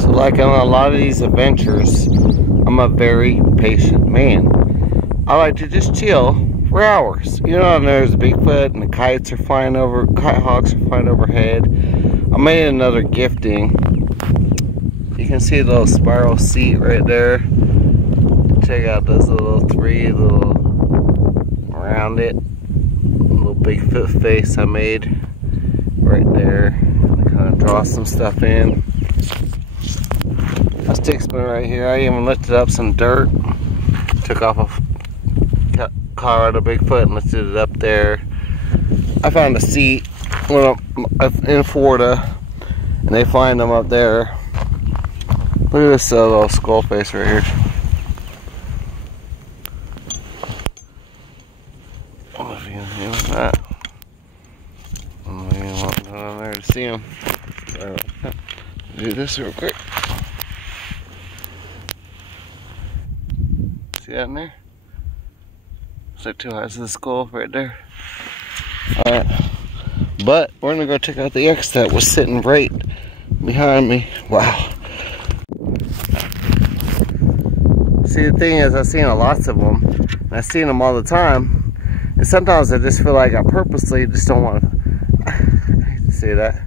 So like on a lot of these adventures, I'm a very patient man. I like to just chill for hours. You know, there's a Bigfoot and the kites are flying over, kite hawks are flying overhead. I made another gifting. You can see a little spiral seat right there. Check out those little three around it. Little Bigfoot face I made right there. I kind of draw some stuff in. A stick spinner right here. I even lifted up some dirt. Took off a Colorado Bigfoot and lifted it up there. I found a seat when I'm in Florida, and they find them up there. Look at this little skull face right here. I don't know if you can see that. I don't even want to go down there to see him. Do this real quick. See that in there? It's like two eyes of the skull right there. Alright. But we're gonna go check out the X that was sitting right behind me. Wow. See, the thing is, I've seen lots of them. And I've seen them all the time. And sometimes I just feel like I purposely just don't want to. I hate to say that.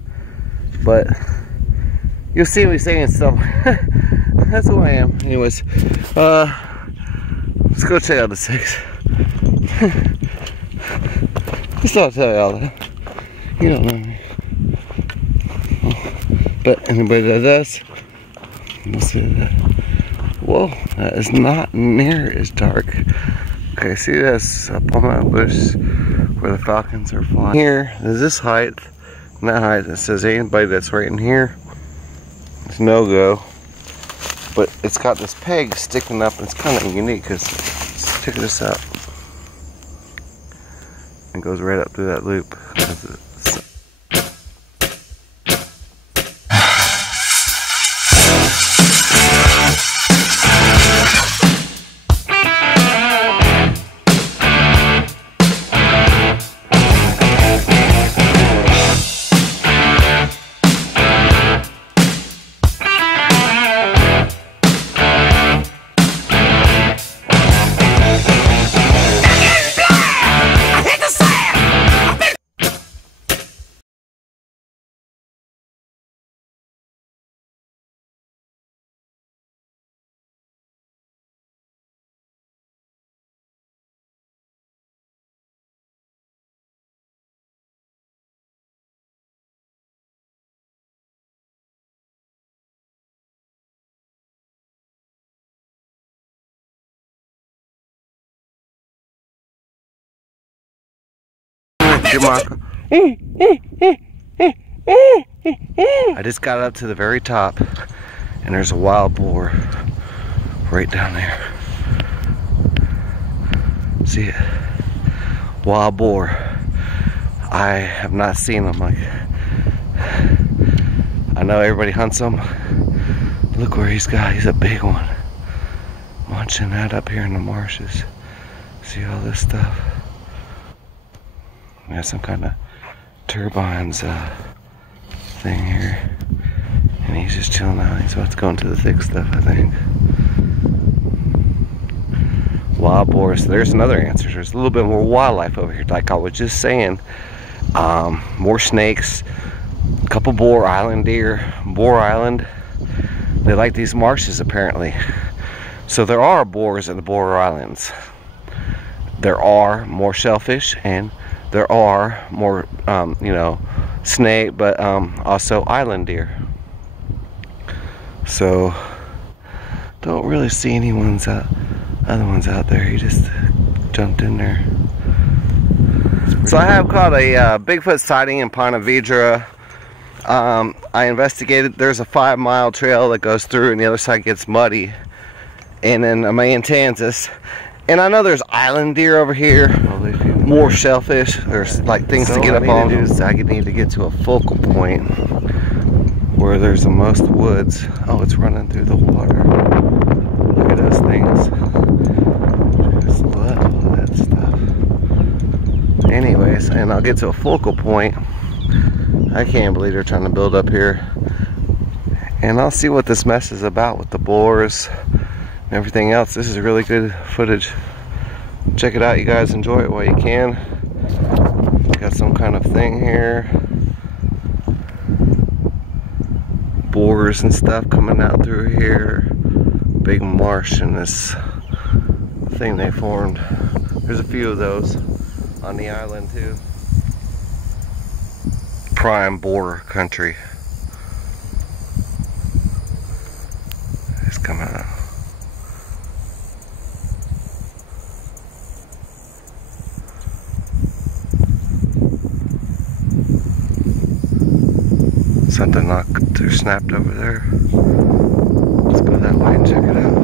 But you'll see me saying stuff. That's who I am. Anyways, let's go check out the 6. Just thought I'd tell you all that. You don't know me. But anybody that does, you'll see that. Whoa, that is not near as dark. Okay, see that's up on that bush where the falcons are flying. Here, there's this height and that height that says anybody that's right in here, it's no go. But it's got this peg sticking up, and it's kind of unique because check this out. It goes right up through that loop. Marco. I just got up to the very top, and there's a wild boar right down there. See it? Wild boar. I have not seen them. Like, I know everybody hunts them. Look where he's a big one. Munching that up here in the marshes. See all this stuff? We got some kind of turbines thing here, and he's just chilling out. He's about to go into the thick stuff, I think. Wild boars. There's another answer. There's a little bit more wildlife over here, like I was just saying. More snakes, a couple boar island deer. Boar Island, they like these marshes apparently. So there are boars in the Boar Islands. There are more shellfish, and there are more, you know, snake, but also island deer. So don't really see any other ones out there. He just jumped in there. So I have caught a Bigfoot sighting in Ponte Vedra. I investigated. There's a 5-mile trail that goes through, and the other side gets muddy. And then I'm in Kansas. And I know there's island deer over here, more shellfish. There's like things to get up on. I need to get to a focal point where there's the most woods. Oh, it's running through the water. Look at those things. Just love all that stuff. Anyways, and I'll get to a focal point. I can't believe they're trying to build up here. And I'll see what this mess is about with the boars and everything else. This is really good footage. Check it out, you guys. Enjoy it while you can. Got some kind of thing here. Boars and stuff coming out through here. Big marsh in this thing they formed. There's a few of those on the island too. Prime boar country. It's coming out. Something knocked or snapped over there. Let's go that way and check it out.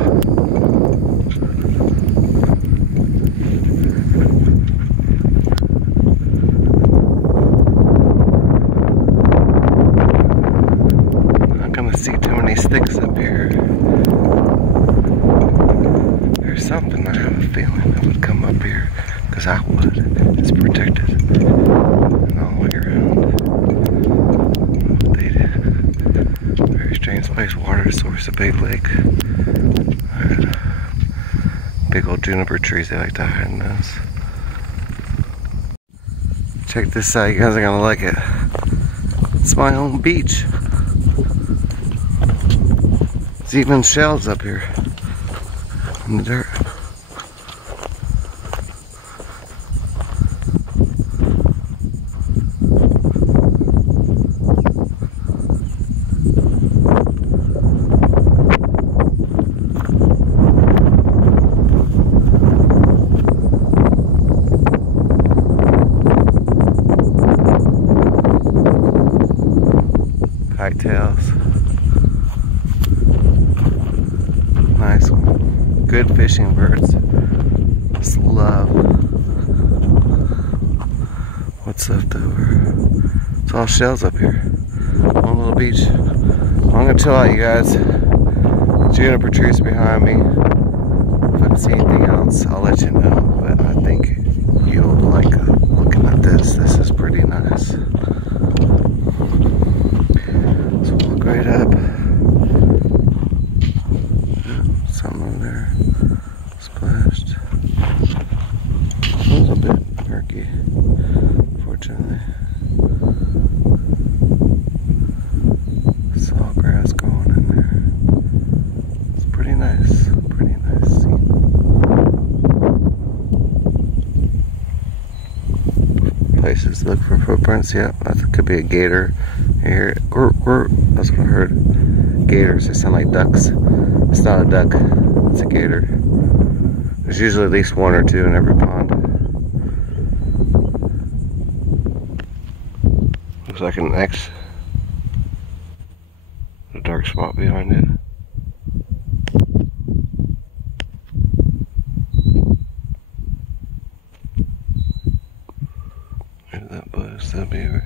Not gonna see too many sticks up here. There's something, I have a feeling that would come up here, because I would. It's protected. And all the way around. Very strange place. Water source, a big lake. Big old juniper trees, they like to hide in those. Check this out, you guys are gonna like it. It's my own beach. There's even shells up here in the dirt. Kite tails. Nice one. Good fishing birds. Just love what's left over. It's all shells up here. One little beach. I'm gonna chill out, you guys. Juniper trees behind me. If I can see anything else, I'll let you know. But I think you'll like looking at this. This is pretty nice. Right up. Some over there splashed. A little bit murky, fortunately. Saw grass growing in there. It's pretty nice scene. Places to look for footprints. Yep, that could be a gator. Here, that's what I heard. Gators, they sound like ducks. It's not a duck, it's a gator. There's usually at least one or two in every pond. Looks like an X. A dark spot behind it. There's that buzz, that'd be right.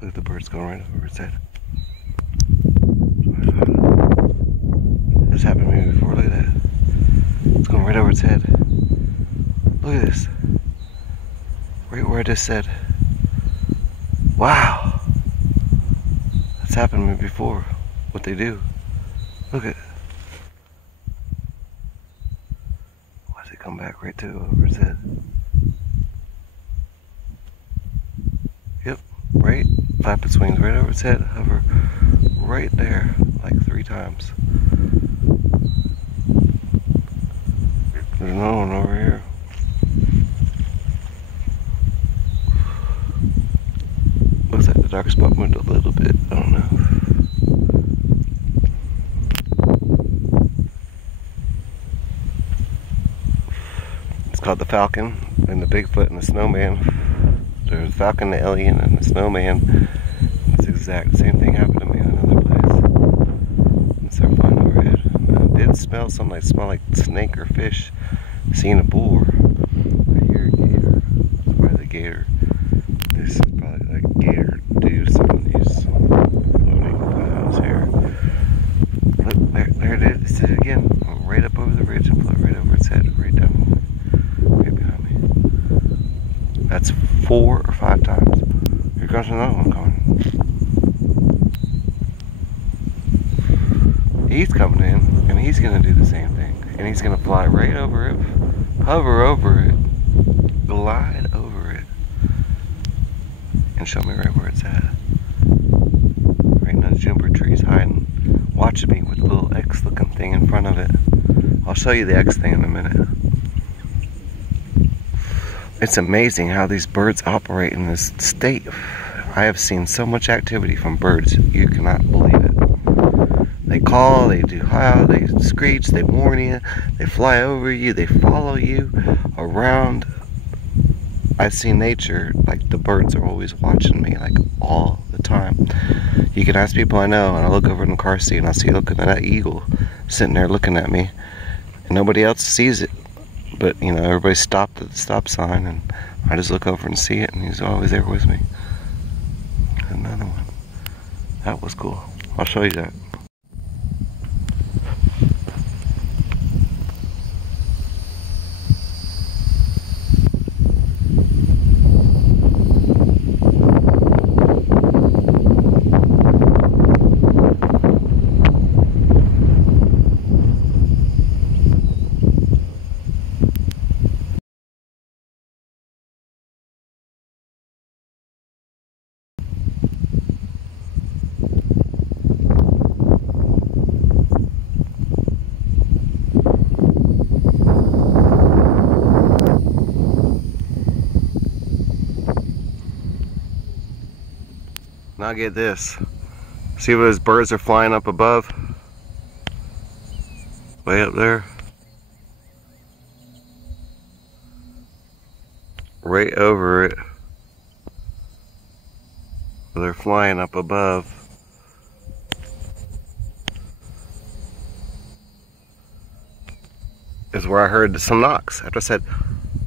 Look at the birds going right over its head. This happened to me before, look at that. It's going right over its head. Look at this. Right where I just said. Wow. That's happened to me before. What they do. Look at it. Why does it come back right to over its head? Yep, right. Flap its wings right over its head. Hover right there, like 3 times. There's no one over here. dark spot moved a little bit. I don't know. It's called the Falcon and the Bigfoot and the Snowman. There's the Falcon, the alien, and the Snowman. It's the exact same thing happened to me in another place. It's our flying overhead. I did smell something like snake or fish. Seen a boar. I hear a gator. It's probably the gator. This is probably like gator do some of these floating clouds here. Look, there it is. It's it again. Right up over the ridge and float right over its head, right down, right behind me. That's 4 or 5 times. Here comes another one coming. He's coming in, and he's gonna do the same thing. And he's gonna fly right over it, hover over it, glide over it, and show me right where it's at. Right in those juniper trees, hiding, watching me with a little X-looking thing in front of it. I'll show you the X thing in a minute. It's amazing how these birds operate in this state. I have seen so much activity from birds, you cannot believe it. They call, they do howl, they screech, they warn you, they fly over you, they follow you around. I see nature, like the birds are always watching me, like all the time. You can ask people I know, and I look over in the car seat and I see looking at that eagle sitting there looking at me, and nobody else sees it. But you know, everybody stopped at the stop sign, and I just look over and see it, and he's always there with me. Another one. That was cool. I'll show you that. Now get this. See what those birds are flying up above? Way up there. Right over it. They're flying up above. Is where I heard some knocks after I said,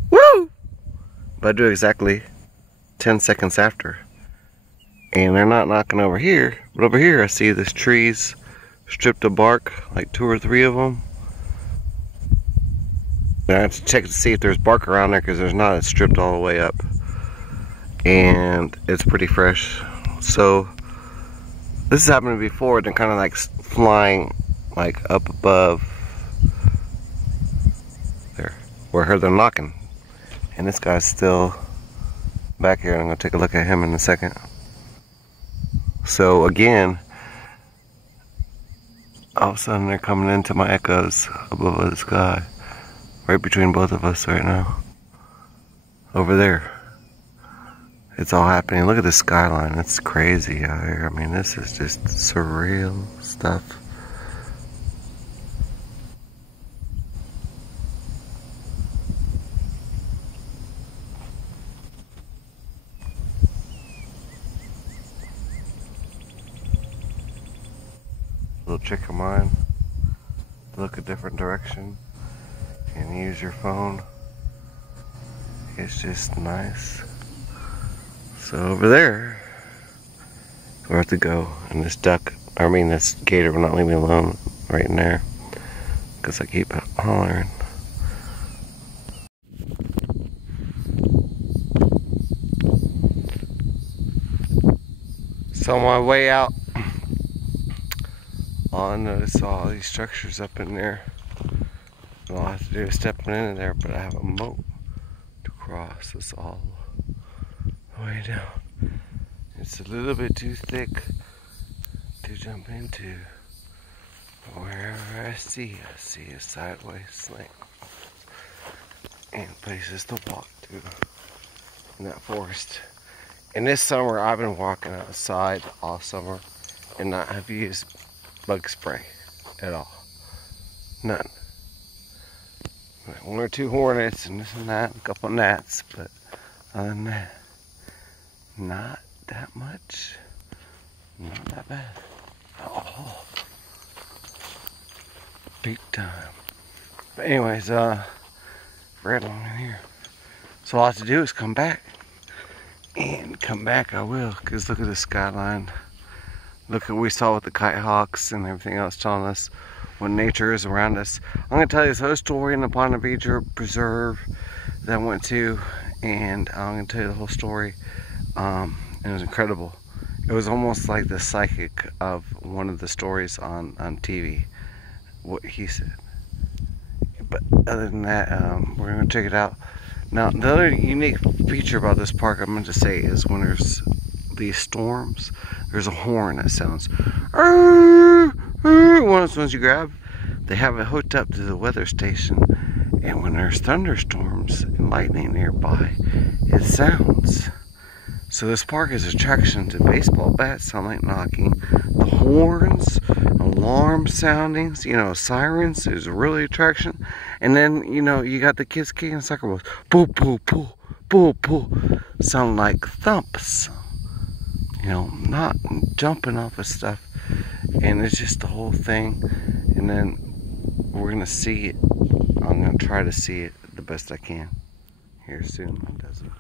"Woo!" But I do exactly 10 seconds after. And they're not knocking over here, but over here I see this trees stripped of bark, like 2 or 3 of them. And I have to check to see if there's bark around there, because there's not. It's stripped all the way up. And it's pretty fresh. So this has happened before. They're kind of like flying like up above there, where I heard them knocking. And this guy's still back here, and I'm gonna take a look at him in a second. So again, all of a sudden they're coming into my echoes above the sky, right between both of us right now. Over there. It's all happening. Look at the skyline. It's crazy out here. I mean, this is just surreal stuff. Little trick of mine, look a different direction and use your phone. It's just nice. So over there, we have to go, and this this gator will not leave me alone right in there, because I keep hollering. So on my way out, I noticed all these structures up in there. All I have to do is step into there, but I have a moat to cross. It's all the way down. It's a little bit too thick to jump into. Wherever I see a sideways slant and places to walk to in that forest. And this summer, I've been walking outside all summer and not have used bug spray at all. None. One or two hornets and this and that, a couple of gnats, but other than that, not that much. Not that bad. Oh, big time. But anyways, right along in here. So all I have to do is come back. And come back I will, because look at the skyline. Look at what we saw with the kite hawks and everything else telling us what nature is around us. I'm going to tell you this whole story in the Ponte Vedra Preserve that I went to, and I'm going to tell you the whole story. And it was incredible. It was almost like the psychic of one of the stories on TV, what he said. But other than that, we're going to check it out. Now, the other unique feature about this park I meant to say is when there's these storms, there's a horn that sounds one of those ones you grab. They have it hooked up to the weather station, and when there's thunderstorms and lightning nearby, it sounds. So this park is attraction to baseball bats sound like knocking, the horns, alarm soundings, you know, sirens is really attraction. And then, you know, you got the kids kicking soccer balls, poo poo poo poo poo, sound like thumps, you know, not jumping off of stuff. And it's just the whole thing. And then we're gonna see it. I'm gonna try to see it the best I can here soon. Does it?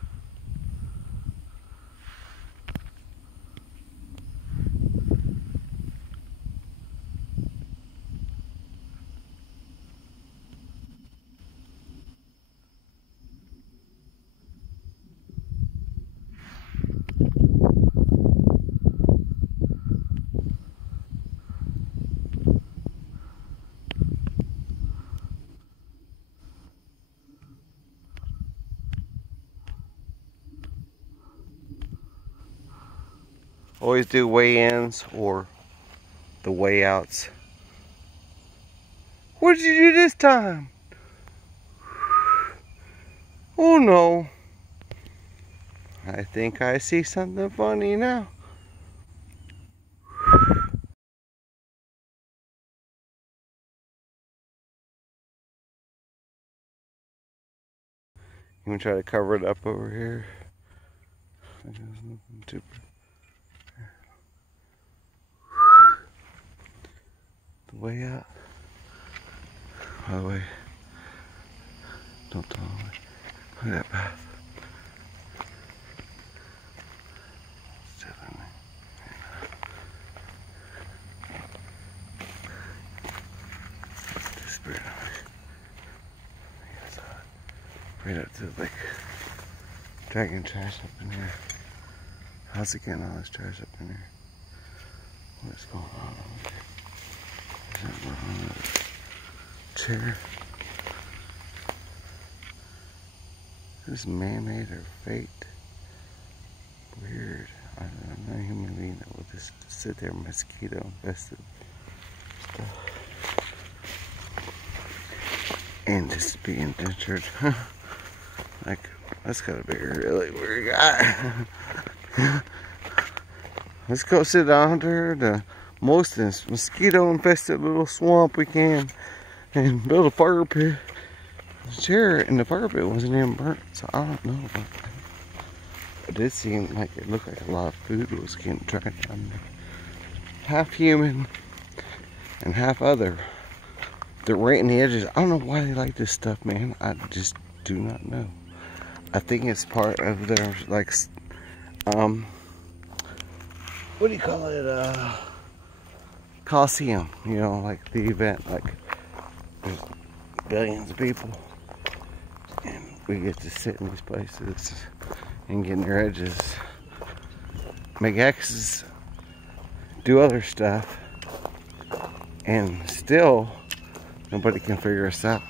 Always do weigh-ins or the way-outs. What did you do this time? Oh no. I think I see something funny now. You want to try to cover it up over here? The way out. By the way, don't tell me. Look at that path. Right up to the lake. Dragging trash up in here. How's it getting all this trash up in here? What's going on over there? Is that wrong with a chair? Is this man-made or fake? Weird. I don't know, human being that will just sit there mosquito infested stuff. And just be indentured. Like, that's gotta be a really weird guy. Let's go sit down under the most mosquito infested little swamp we can and build a fire pit. The chair in the fire pit wasn't even burnt, so I don't know about that. It did seem like it looked like a lot of food was getting dragged down there. Half human and half other. They're right in the edges. I don't know why they like this stuff, man. I just do not know. I think it's part of their, like, what do you call it? Coliseum, you know, like the event, like there's billions of people and we get to sit in these places and get in their edges, make X's, do other stuff, and still nobody can figure us out.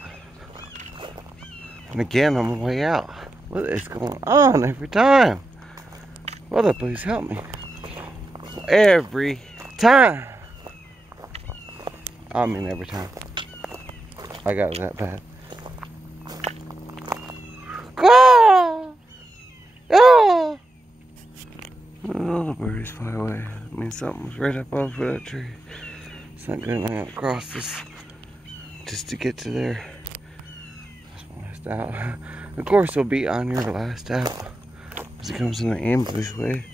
And again, I'm on the way out. What is going on every time? Mother, please help me. Every time. I mean every time. I got it that bad. Go! Oh! Birdies fly away. I mean, something was right up over that tree. It's not good. I gotta cross this just to get to there. That's my last out. Of course, it'll be on your last out as it comes in the ambush way.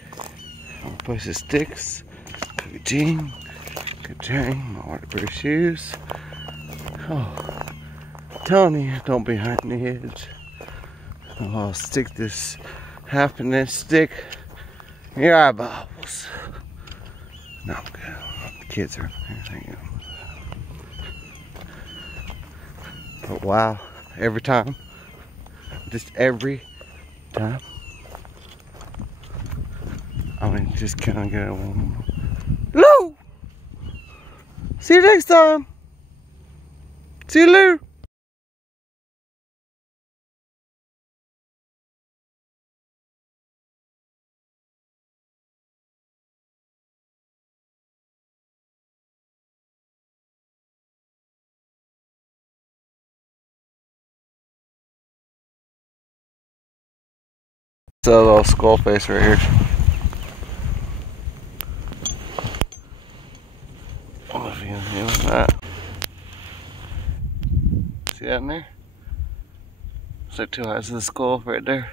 I'll replace the sticks. Good jean. Good chain. My waterproof shoes. Oh, telling you, don't be behind the edge. I'll stick this half-inch stick in your eyeballs. No, I'm good. The kids are everything. But wow, every time, just every time. I mean, just kind of get one. Lou! See you next time. See you later. So, little skull face right here. I don't know if you can see that. See that in there? It's like two eyes of the skull right there.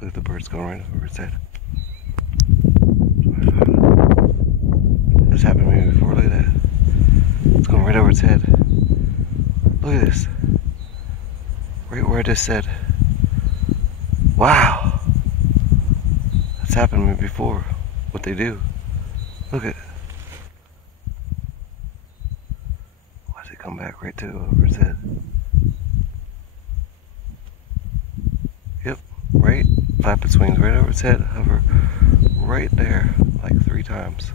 Look at the birds going right over its head. This happened to me before, look at that. It's going right over its head. Look at this. Right where I just said. Wow. That's happened to me before. What they do. Look at it. Why does it come back right to over its head? Yep, right. Flap its wings right over its head, hover right there, like 3 times.